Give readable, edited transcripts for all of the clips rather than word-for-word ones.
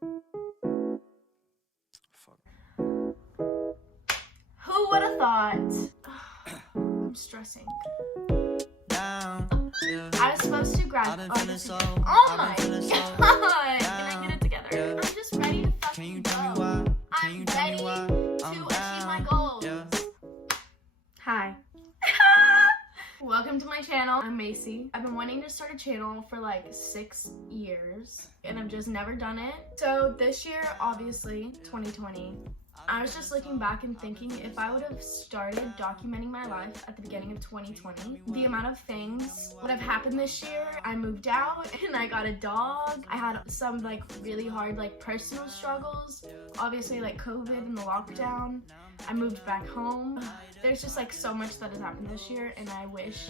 Fuck. Who would have thought? I'm stressing. I was supposed to graduate. Oh my god! Can I get it together? I'm just ready to fucking go. I'm ready to achieve my goals. Hi. Welcome to my channel. I'm Macy. I've been wanting to start a channel for like 6 years and I've just never done it. So this year, obviously, 2020, I was just looking back and thinking if I would have started documenting my life at the beginning of 2020, the amount of things would have happened this year. I moved out and I got a dog. I had some like really hard like personal struggles. Obviously like COVID and the lockdown. I moved back home. There's just like so much that has happened this year and I wish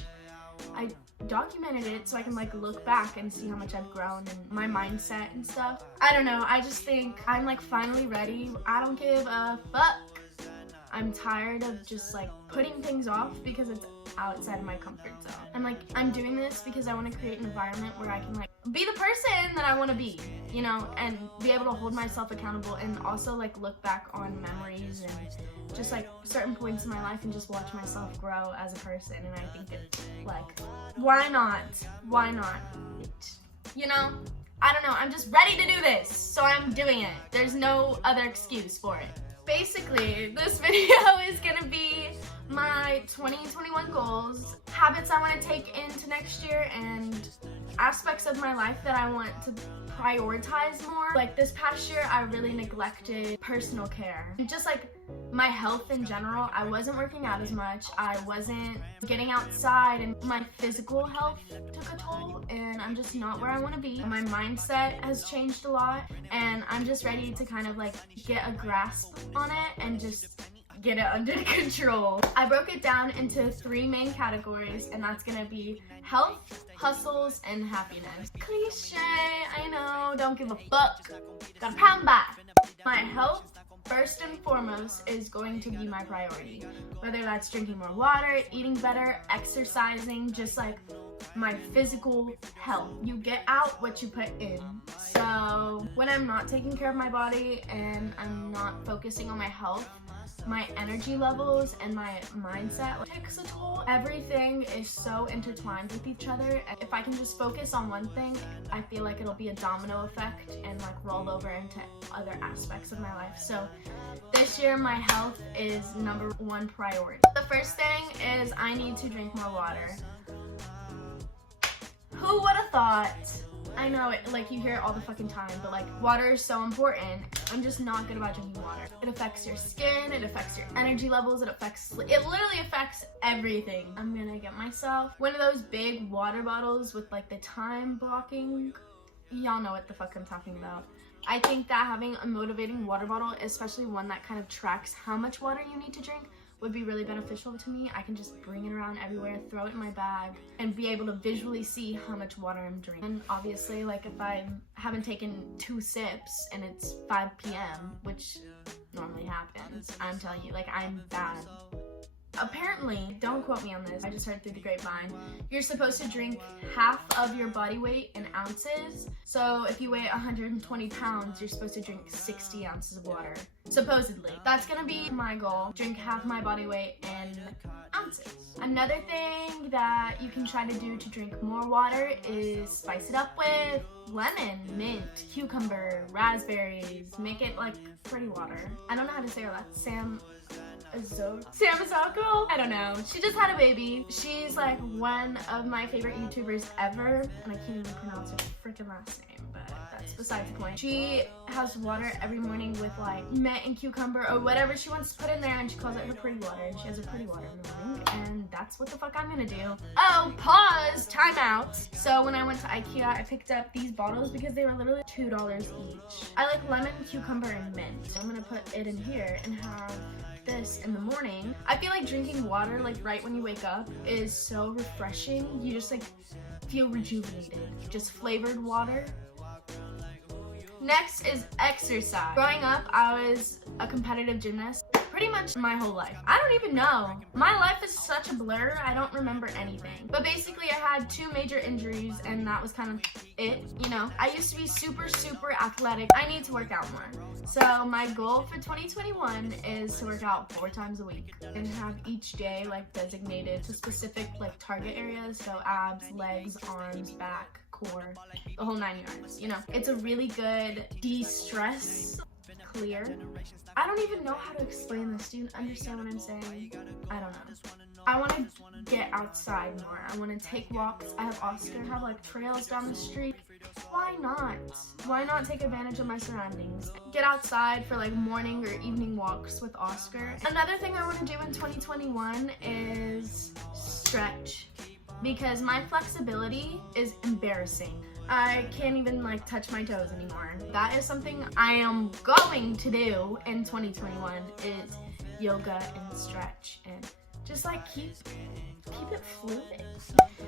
I documented it so I can like look back and see how much I've grown and my mindset and stuff. I don't know, I just think I'm like finally ready. I don't give a fuck. I'm tired of just like putting things off because it's outside of my comfort zone. I'm doing this because I want to create an environment where I can like be the person that I want to be, you know, and be able to hold myself accountable and also like look back on memories and just like certain points in my life and just watch myself grow as a person. And I think it's like, why not? Why not? You know, I don't know. I'm just ready to do this, so I'm doing it. There's no other excuse for it. Basically, this video is gonna be my 2021 goals, habits I want to take into next year, and aspects of my life that I want to prioritize more. Like this past year, I really neglected personal care. And just like my health in general, I wasn't working out as much, I wasn't getting outside, and my physical health took a toll, and I'm just not where I want to be. My mindset has changed a lot, and I'm just ready to kind of like get a grasp on it and just get it under control. I broke it down into 3 main categories, and that's gonna be health, hustles, and happiness. Cliche, I know, don't give a fuck. Got a pound back. My health, first and foremost, is going to be my priority. Whether that's drinking more water, eating better, exercising, just like my physical health. You get out what you put in. So when I'm not taking care of my body and I'm not focusing on my health, my energy levels and my mindset takes a toll. Everything is so intertwined with each other. If I can just focus on one thing, I feel like it'll be a domino effect and like roll over into other aspects of my life. So this year, my health is #1 priority. The first thing is I need to drink more water. Who would have thought? I know it, like you hear it all the fucking time, but like water is so important. I'm just not good about drinking water. It affects your skin, it affects your energy levels, it literally affects everything. I'm gonna get myself one of those big water bottles with like the time blocking. Y'all know what the fuck I'm talking about. I think that having a motivating water bottle, especially one that kind of tracks how much water you need to drink, would be really beneficial to me. I can just bring it around everywhere, throw it in my bag, and be able to visually see how much water I'm drinking. And obviously, like if I haven't taken 2 sips and it's 5 p.m., which normally happens, I'm telling you, like I'm bad. Apparently, don't quote me on this, I just heard through the grapevine, you're supposed to drink half of your body weight in ounces. So if you weigh 120 pounds, you're supposed to drink 60 ounces of water. Supposedly. That's gonna be my goal, drink half my body weight in ounces. Another thing that you can try to do to drink more water is spice it up with lemon, mint, cucumber, raspberries. Make it like pretty water. I don't know how to say that. Sam Azoko? I don't know. She just had a baby. She's like one of my favorite YouTubers ever, and I can't even pronounce her freaking last name, but that's besides the point. She has water every morning with like mint and cucumber or whatever she wants to put in there, and she calls it her pretty water, and she has her pretty water in the morning, and that's what the fuck I'm gonna do. Oh, pause, time out. So when I went to IKEA, I picked up these bottles because they were literally $2 each. I like lemon, cucumber, and mint. So I'm gonna put it in here and have this in the morning. I feel like drinking water like right when you wake up is so refreshing. You just like feel rejuvenated. Just flavored water. Next is exercise. Growing up, I was a competitive gymnast. pretty much my whole life. I don't even know. My life is such a blur, I don't remember anything. But basically I had 2 major injuries and that was kind of it, you know. I used to be super athletic. I need to work out more. So my goal for 2021 is to work out 4 times a week and have each day like designated to specific like target areas. So abs, legs, arms, back, core, the whole 9 yards, you know. It's a really good de-stress clear. I don't even know how to explain this. Do you understand what I'm saying? I don't know. I want to get outside more. I want to take walks. I have Oscar have like trails down the street. Why not? Why not take advantage of my surroundings? Get outside for like morning or evening walks with Oscar. Another thing I want to do in 2021 is stretch, because my flexibility is embarrassing. I can't even like touch my toes anymore. That is something I am going to do in 2021 is yoga and stretch and just like keep it fluid.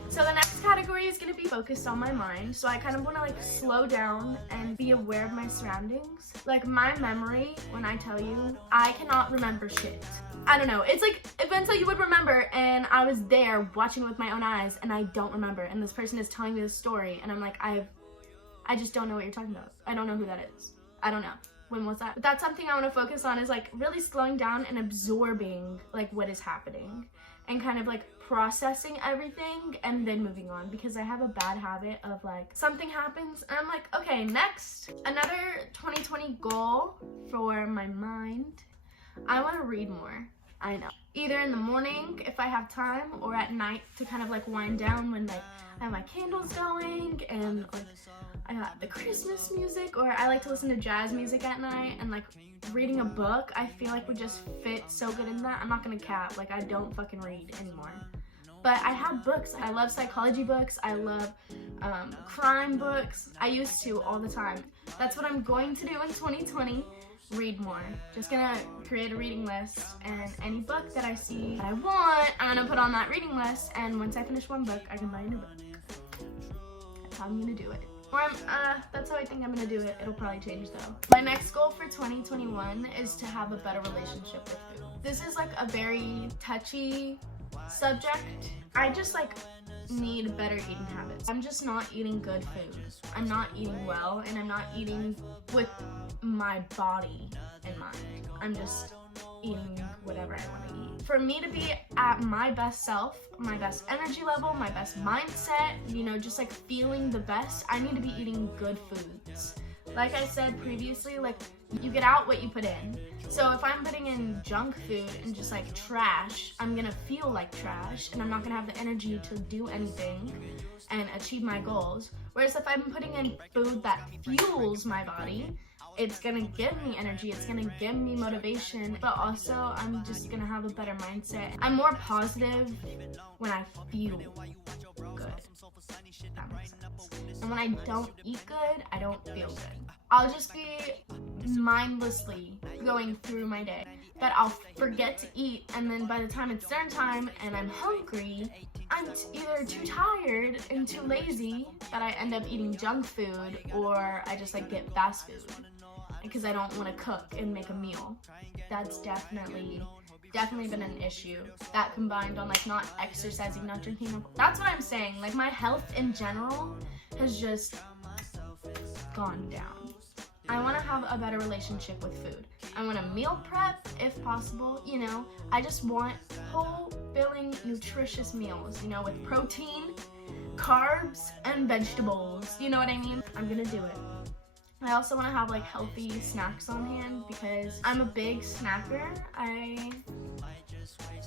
So the next category is going to be focused on my mind. So I kind of want to like slow down and be aware of my surroundings. Like my memory, when I tell you, I cannot remember shit. I don't know. It's like events that you would remember and I was there watching with my own eyes and I don't remember. And this person is telling me this story and I'm like, I just don't know what you're talking about. I don't know who that is. I don't know. When was that? But that's something I want to focus on, is like really slowing down and absorbing like what is happening and kind of like processing everything and then moving on, because I have a bad habit of like something happens and I'm like, okay, next. Another 2020 goal for my mind, I want to read more. I know. Either in the morning if I have time or at night to kind of like wind down when like I have my candles going and like I got the Christmas music, or I like to listen to jazz music at night, and like reading a book I feel like would just fit so good in that. I'm not gonna cap, like I don't fucking read anymore. But I have books. I love psychology books. I love crime books. I used to all the time. That's what I'm going to do in 2020. Read more. Just gonna create a reading list, and any book that I see that I want, I'm gonna put on that reading list, and once I finish one book, I can buy a new book. That's how I'm gonna do it. Or that's how I think I'm gonna do it. It'll probably change though. My next goal for 2021 is to have a better relationship with food. This is like a very touchy subject. I just like need better eating habits. I'm just not eating good food. I'm not eating well, and I'm not eating with my body in mind. I'm just eating whatever I want to eat. For me to be at my best self, my best energy level, my best mindset, you know, just like feeling the best, I need to be eating good foods. Like I said previously, like you get out what you put in. So if I'm putting in junk food and just like trash, I'm gonna feel like trash and I'm not gonna have the energy to do anything and achieve my goals. Whereas if I'm putting in food that fuels my body, it's gonna give me energy, it's gonna give me motivation, but also I'm just gonna have a better mindset. I'm more positive when I feel good. That makes sense. And when I don't eat good, I don't feel good. I'll just be mindlessly going through my day, that I'll forget to eat, and then by the time it's dinner time and I'm hungry, I'm either too tired and too lazy that I end up eating junk food, or I just like get fast food because I don't want to cook and make a meal. That's definitely been an issue. That combined on like not exercising, not drinking enough. That's what I'm saying. Like my health in general has just gone down. I want to have a better relationship with food. I want to meal prep if possible, you know. I just want whole, filling, nutritious meals, you know, with protein, carbs, and vegetables. You know what I mean? I'm gonna do it. I also want to have like healthy snacks on hand because I'm a big snacker. I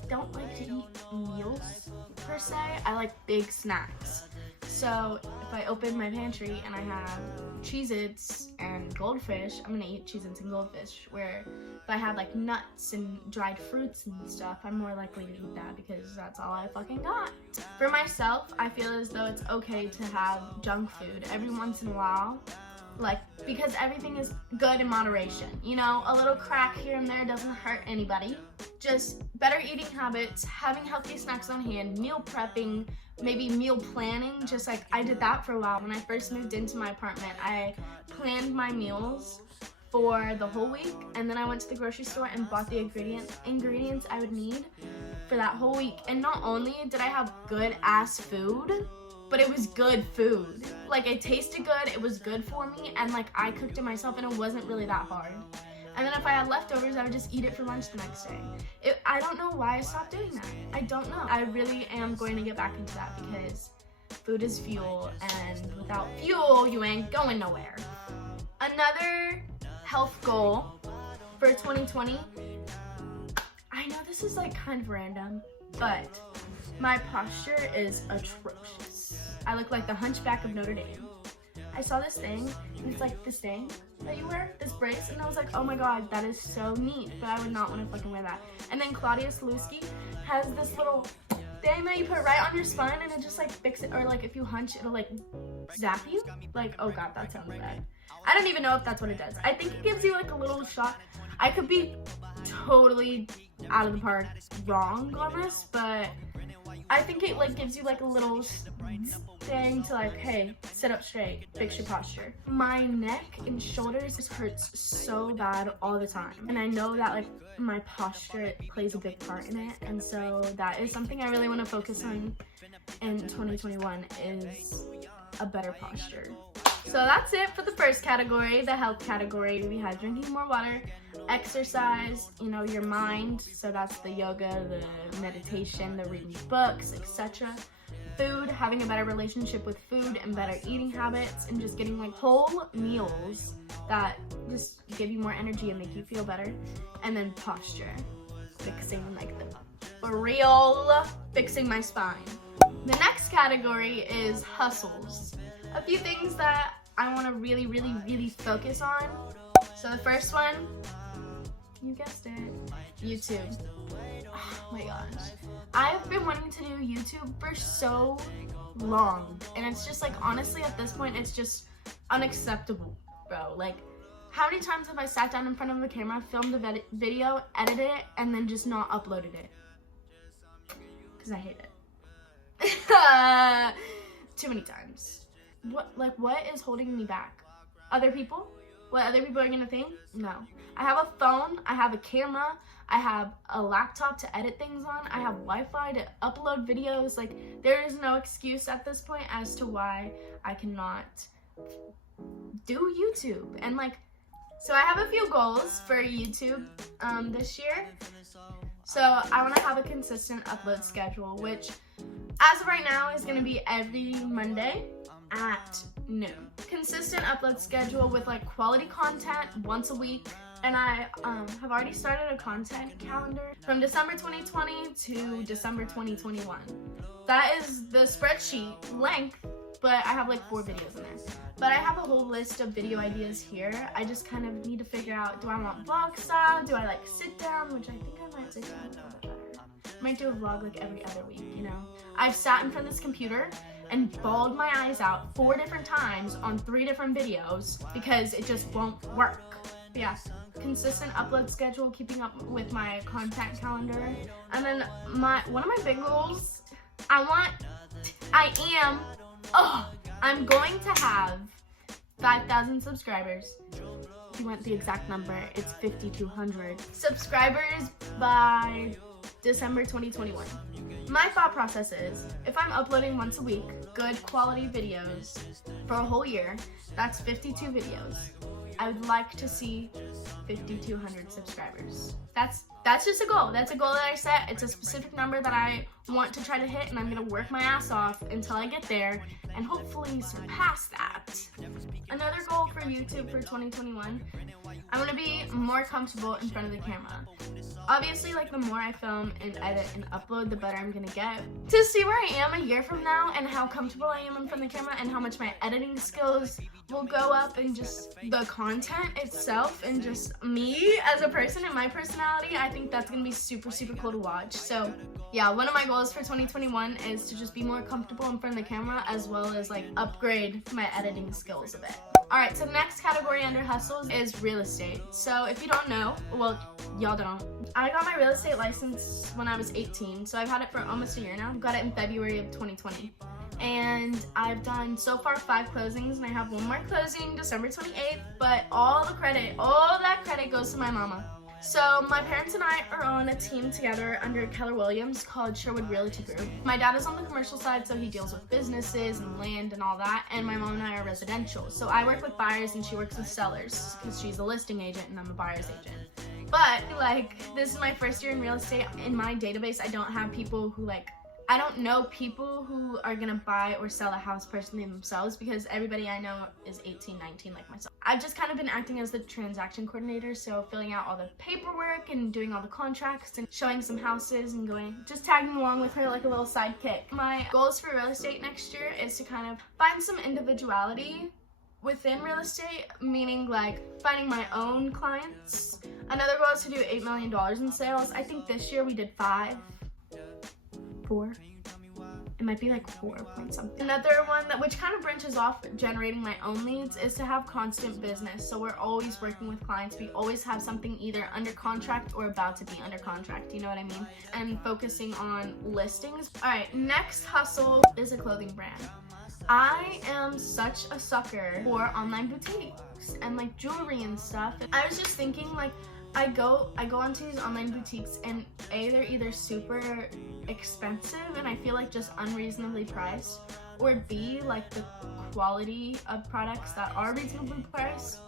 don't like to eat meals per se. I like big snacks. So if I open my pantry and I have Cheez-Its and Goldfish, I'm gonna eat Cheez-Its and Goldfish. Where if I have like nuts and dried fruits and stuff, I'm more likely to eat that because that's all I fucking got. For myself, I feel as though it's okay to have junk food every once in a while. Like, because everything is good in moderation. You know, a little crack here and there doesn't hurt anybody. Just better eating habits, having healthy snacks on hand, meal prepping, maybe meal planning. Just like I did that for a while. When I first moved into my apartment, I planned my meals for the whole week, and then I went to the grocery store and bought the ingredients I would need for that whole week. And not only did I have good ass food, but it was good food. Like, it tasted good, it was good for me, and like I cooked it myself, and it wasn't really that hard. And then if I had leftovers, I would just eat it for lunch the next day. I don't know why I stopped doing that. I don't know. I really am going to get back into that because food is fuel, and without fuel, you ain't going nowhere. Another health goal for 2020, I know this is like kind of random, but my posture is atrocious. I look like the Hunchback of Notre Dame. I saw this thing, and it's like this thing that you wear, this brace, and I was like, oh my god, that is so neat, but I would not want to fucking wear that. And then Claudia Sulewski has this little thing that you put right on your spine, and it just like fix it, or like if you hunch, it'll like zap you. Like, oh god, that sounds bad. I don't even know if that's what it does. I think it gives you like a little shot. I could be totally out of the park wrong on this, but I think it like gives you like a little thing to like, hey, sit up straight, fix your posture. My neck and shoulders just hurts so bad all the time, and I know that like my posture plays a big part in it, and so that is something I really want to focus on in 2021 is a better posture. So that's it for the first category, the health category. We had drinking more water, exercise, you know, your mind, so that's the yoga, the meditation, the reading books, etc. Food, having a better relationship with food and better eating habits, and just getting like whole meals that just give you more energy and make you feel better. And then posture, fixing like fixing my spine. The next category is hustles. A few things that I want to really focus on. So the first one, you guessed it, YouTube. Oh my gosh. I've been wanting to do YouTube for so long, and it's just like, honestly, at this point, it's just unacceptable, bro. Like, how many times have I sat down in front of the camera, filmed a video, edited it, and then just not uploaded it? Because I hate it. Too many times. What is holding me back? Other people? What other people are gonna think? No. I have a phone, I have a camera, I have a laptop to edit things on, I have Wi-Fi to upload videos. Like, there is no excuse at this point as to why I cannot do YouTube. And like, so I have a few goals for YouTube this year. So I want to have a consistent upload schedule, which as of right now is going to be every Monday at noon. Consistent upload schedule with like quality content once a week. And I have already started a content calendar from December 2020 to December 2021. That is the spreadsheet length, but I have like 4 videos in there. But I have a whole list of video ideas here. I just kind of need to figure out, do I want vlog style? Do I like sit down? Which I think I might sit down a little bit better. I might do a vlog like every other week, you know? I've sat in front of this computer and bawled my eyes out 4 different times on 3 different videos because it just won't work. But yeah, consistent upload schedule, keeping up with my content calendar. And then one of my big goals, I'm going to have 5,000 subscribers. If you want the exact number, it's 5,200 subscribers by December 2021. My thought process is, if I'm uploading once a week, good quality videos for a whole year, that's 52 videos. I would like to see 5,200 subscribers. That's just a goal. That's a goal that I set. It's a specific number that I want to try to hit, and I'm gonna work my ass off until I get there and hopefully surpass that. Another goal for YouTube for 2021, I want to be more comfortable in front of the camera. Obviously, like, the more I film and edit and upload, the better I'm gonna get. To see where I am a year from now and how comfortable I am in front of the camera and how much my editing skills will go up, and just the content itself and just me as a person and my personality, I think that's gonna be super cool to watch. So yeah, one of my goals for 2021 is to just be more comfortable in front of the camera, as well as like upgrade my editing skills a bit. Alright, so the next category under hustles is real estate. So if you don't know, well, y'all don't. I got my real estate license when I was 18, so I've had it for almost a year now. Got it in February of 2020. And I've done so far 5 closings, and I have one more closing December 28th, but all that credit goes to my mama. So my parents and I are on a team together under Keller Williams called Sherwood Realty Group. My dad is on the commercial side, so he deals with businesses and land and all that, and my mom and I are residential. So I work with buyers and she works with sellers because she's a listing agent and I'm a buyer's agent. But like, this is my first year in real estate. In my database, I don't have people who I don't know people who are gonna buy or sell a house personally themselves, because everybody I know is 18, 19 like myself. I've just kind of been acting as the transaction coordinator, so filling out all the paperwork and doing all the contracts and showing some houses and just tagging along with her like a little sidekick. My goals for real estate next year is to kind of find some individuality within real estate, meaning like finding my own clients. Another goal is to do $8 million in sales. I think this year we did 4. It might be like 4 point something. Another one which kind of branches off generating my own leads is to have constant business. So we're always working with clients. We always have something either under contract or about to be under contract. You know what I mean? And focusing on listings. All right, next hustle is a clothing brand. I am such a sucker for online boutiques and like jewelry and stuff. I was just thinking like, I go onto these online boutiques and they're either super expensive and I feel like just unreasonably priced, or B, like the quality of products that are reasonably priced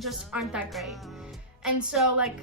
just aren't that great. And so like,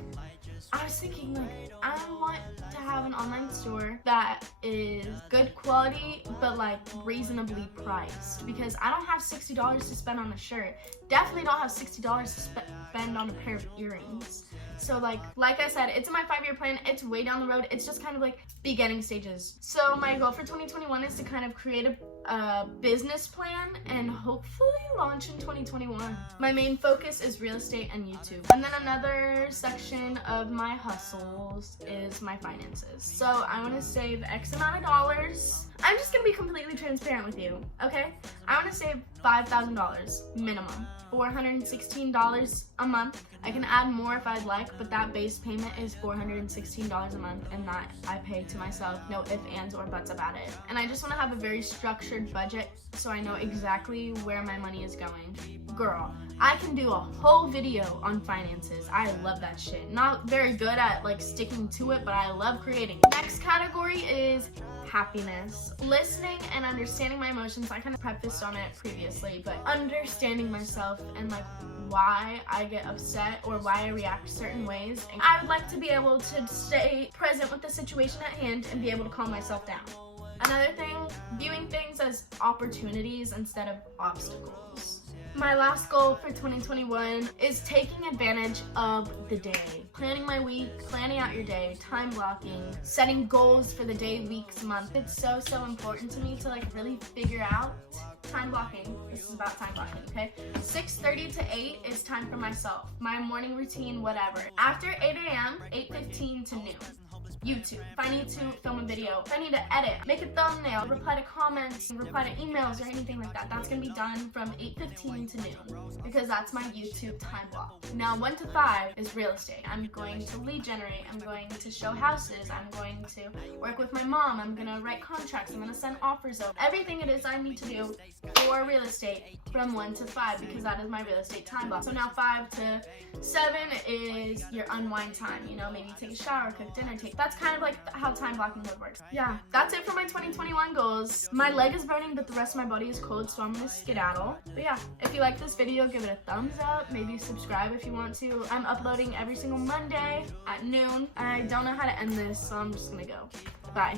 I was thinking like, I want to have an online store that is good quality but like reasonably priced, because I don't have $60 to spend on a shirt. Definitely don't have $60 to spend on a pair of earrings. So like I said, it's in my 5-year plan. It's way down the road. It's just kind of like beginning stages. So my goal for 2021 is to kind of create a business plan and hopefully launch in 2021. My main focus is real estate and YouTube. And then another section of my hustles is my finances. So I want to save X amount of dollars. I'm just going to be completely transparent with you, okay? I want to save $5,000 minimum, $416 a month. I can add more if I'd like, but that base payment is $416 a month, and that I pay to myself, no ifs, ands, or buts about it. And I just want to have a very structured budget so I know exactly where my money is going. Girl, I can do a whole video on finances. I love that shit. Not very good at like sticking to it, but I love creating. Next category is happiness. Listening and understanding my emotions. I kind of prefaced on it previously, but understanding myself and like why I get upset or why I react certain ways. And I would like to be able to stay present with the situation at hand and be able to calm myself down. Another thing, viewing things as opportunities instead of obstacles. My last goal for 2021 is taking advantage of the day. Planning my week, planning out your day, time blocking, setting goals for the day, weeks, month. It's so important to me to like really figure out time blocking. This is about time blocking, okay? 6:30 to 8 is time for myself. My morning routine, whatever. After 8 a.m., 8:15 to noon. YouTube. If I need to film a video, if I need to edit, make a thumbnail, reply to comments, reply to emails or anything like that, that's going to be done from 8:15 to noon, because that's my YouTube time block. Now 1 to 5 is real estate. I'm going to lead generate, I'm going to show houses, I'm going to work with my mom, I'm going to write contracts, I'm going to send offers out. Everything it is I need to do for real estate from 1 to 5, because that is my real estate time block. So now 5 to 7 is your unwind time, you know, maybe take a shower, cook dinner, that's kind of like how time blocking would work. Yeah, that's it for my 2021 goals. My leg is burning, but the rest of my body is cold, so I'm gonna skedaddle. But yeah, if you like this video, give it a thumbs up, maybe subscribe if you want to. I'm uploading every single Monday at noon. I don't know how to end this, so I'm just gonna go. Bye.